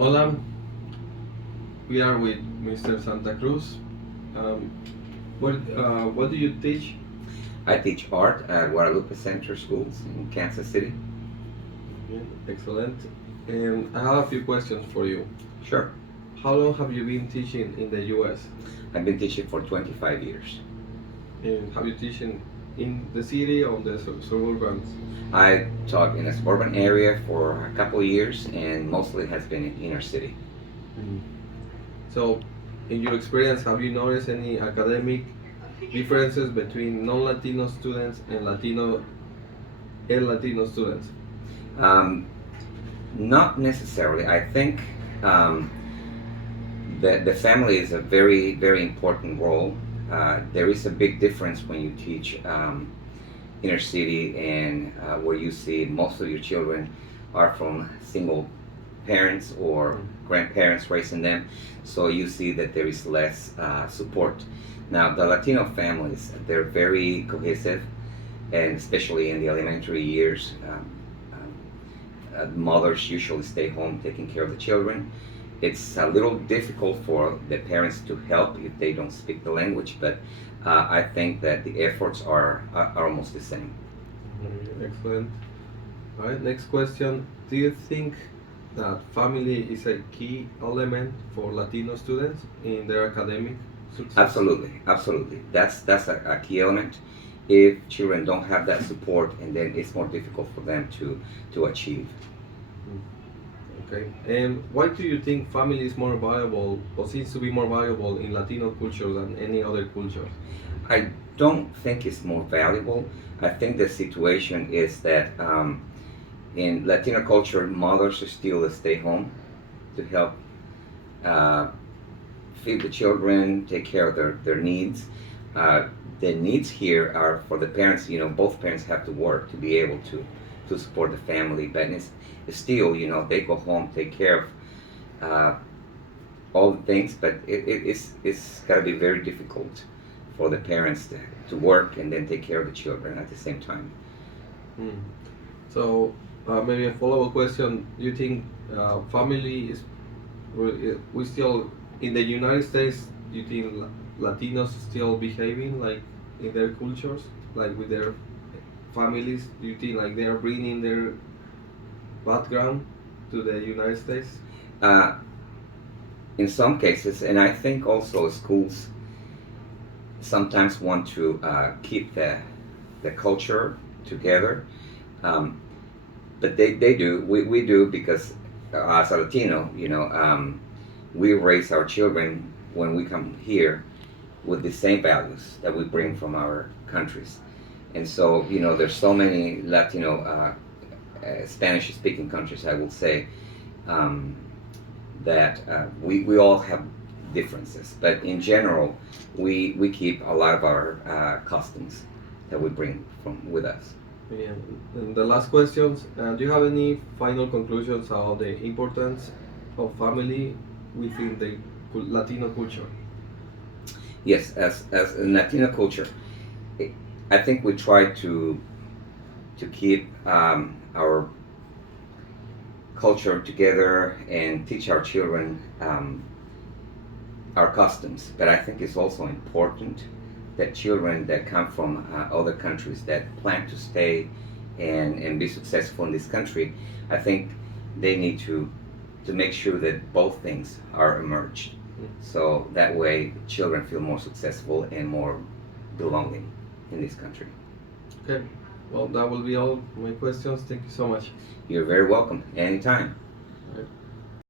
Hola, we are with Mr. Santa Cruz. Um, what do you teach? I teach art at Guadalupe Center Schools in Kansas City. Yeah, excellent. And I have a few questions for you. Sure. How long have you been teaching in the U.S.? I've been teaching for 25 years. And have you teaching in the city or the suburbans? I taught in a suburban area for a couple of years and mostly has been in inner city. Mm. So, in your experience, have you noticed any academic differences between non-Latino students and Latino students? Um, Not necessarily. I think that the family is a very, very important role. There is a big difference when you teach inner city and where you see most of your children are from single parents or grandparents raising them, so you see that there is less support. Now, the Latino families, they're very cohesive, and especially in the elementary years, mothers usually stay home taking care of the children. It's a little difficult for the parents to help if they don't speak the language, but I think that the efforts are almost the same. Excellent. All right, next question. Do you think that family is a key element for Latino students in their academic success? Absolutely, absolutely. That's a key element. If children don't have that support, and then it's more difficult for them to achieve. Mm, okay. And why do you think family is more valuable or seems to be more valuable in Latino culture than any other culture? I don't think it's more valuable. I think the situation is that in Latino culture, mothers still stay home to help uh, feed the children, take care of their needs. Uh, the needs here are for the parents. Both parents have to work to be able to support the family. But it's still, they go home, take care of uh, all the things. But it's got to be very difficult for the parents to work and then take care of the children at the same time. Mm. So maybe a follow-up question. Do you think family is we still in the United States? Do you think Latinos still behaving like in their cultures, like with their families? Do you think like they are bringing their background to the United States? Uh, in some cases, and I think also schools sometimes want to keep the culture together. Um, but they do. We do because as a Latino, we raise our children when we come here with the same values that we bring from our countries. And so, there's so many Latino, Spanish-speaking countries, I would say, um, that we all have differences. But in general, we keep a lot of our customs that we bring from with us. Yeah. And the last questions. Do you have any final conclusions about the importance of family within the Latino culture? Yes, as a Latino culture, I I think we try to keep our culture together and teach our children our customs. But I think it's also important that children that come from other countries that plan to stay and be successful in this country, I think they need to make sure that both things are emerged. So that way children feel more successful and more belonging in this country. Okay. Well, that will be all my questions. Thank you so much. You're very welcome anytime. All right.